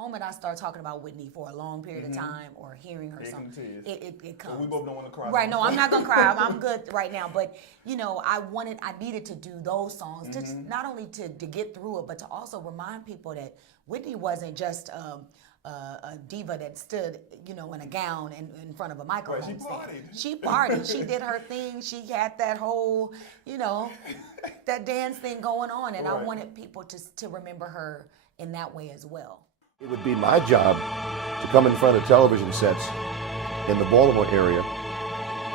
moment I start talking about Whitney for a long period of time or hearing her song, it comes. So we both don't want to cry. Right, no, I'm not going to cry. I'm good right now. But, you know, I needed to do those songs, to not only to get through it, but to also remind people that Whitney wasn't just a diva that stood, you know, in a gown in front of a microphone stand. She partied. She did her thing. She had that whole, you know, that dance thing going on. And I wanted people to remember her in that way as well. It would be my job to come in front of television sets in the Baltimore area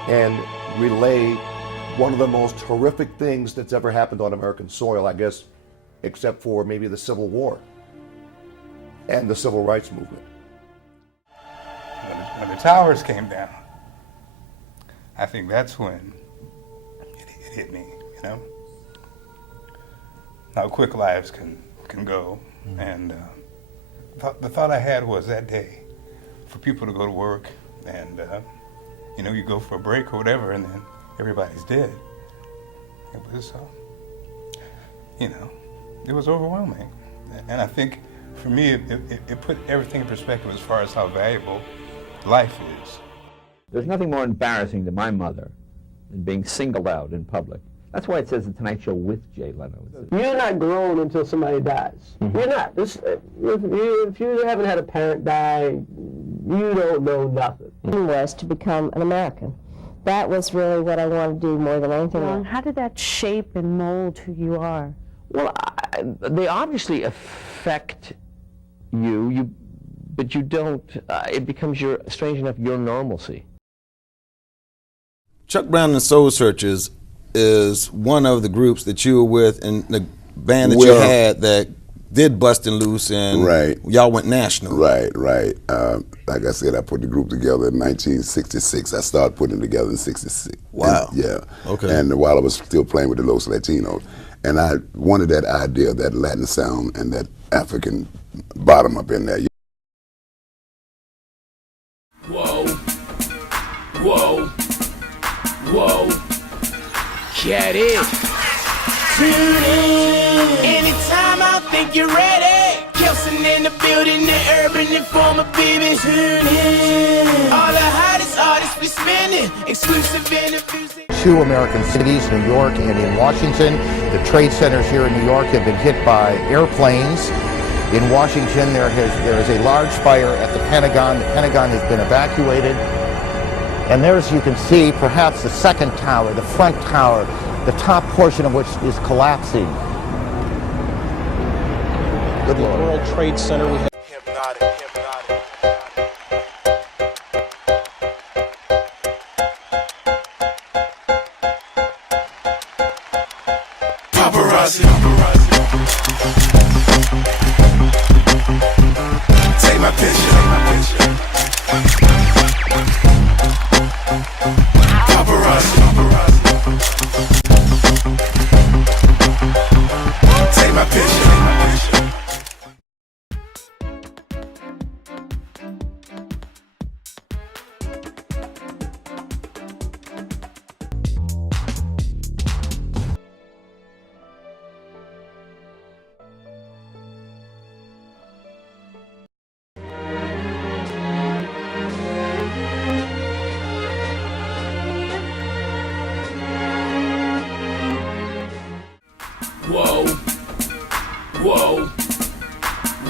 and relay one of the most horrific things that's ever happened on American soil, I guess, except for maybe the Civil War and the Civil Rights Movement. When the towers came down, I think that's when it hit me, you know? How quick lives can go. And the thought I had was that day for people to go to work and, you know, you go for a break or whatever and then everybody's dead. It was, you know, it was overwhelming. And I think for me, it put everything in perspective as far as how valuable life is. There's nothing more embarrassing to my mother than being singled out in public. That's why it says The Tonight Show with Jay Leno. You're not grown until somebody dies. You're not. If you haven't had a parent die, you don't know nothing. Was to become an American. That was really what I wanted to do more than anything else. How did that shape and mold who you are? Well, they obviously affect you, but you don't, it becomes strange enough, your normalcy. Chuck Brown and the Soul Searchers is one of the groups that you were with and the band that you had that did Bustin' Loose and y'all went national. Right. Like I said, I put the group together in 1966. I started putting it together in 66. Wow. And, yeah. Okay. And while I was still playing with the Los Latinos. And I wanted that idea, that Latin sound and that African bottom up in there. Whoa. Get it. Tune in. Anytime I think you're ready. Kelson in the building, the urban informer, baby. Tune in. All the hottest artists we spinning. Exclusive interviews. 2 American cities, New York and in Washington. The trade centers here in New York have been hit by airplanes. In Washington, there is a large fire at the Pentagon. The Pentagon has been evacuated. And there, as you can see, perhaps the second tower, the front tower, the top portion of which is collapsing. Good Lord. The World Trade Center, we have Hypnotic. Paparazzi. Take my picture. Paparazzi. Take my picture.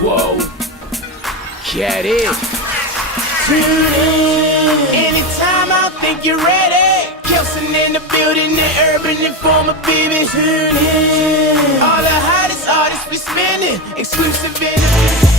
Whoa. Get it. Tune in. Anytime I think you're ready. Kelson in the building, the urban informer, baby. Tune in. All the hottest artists we spinning. Exclusive interviews.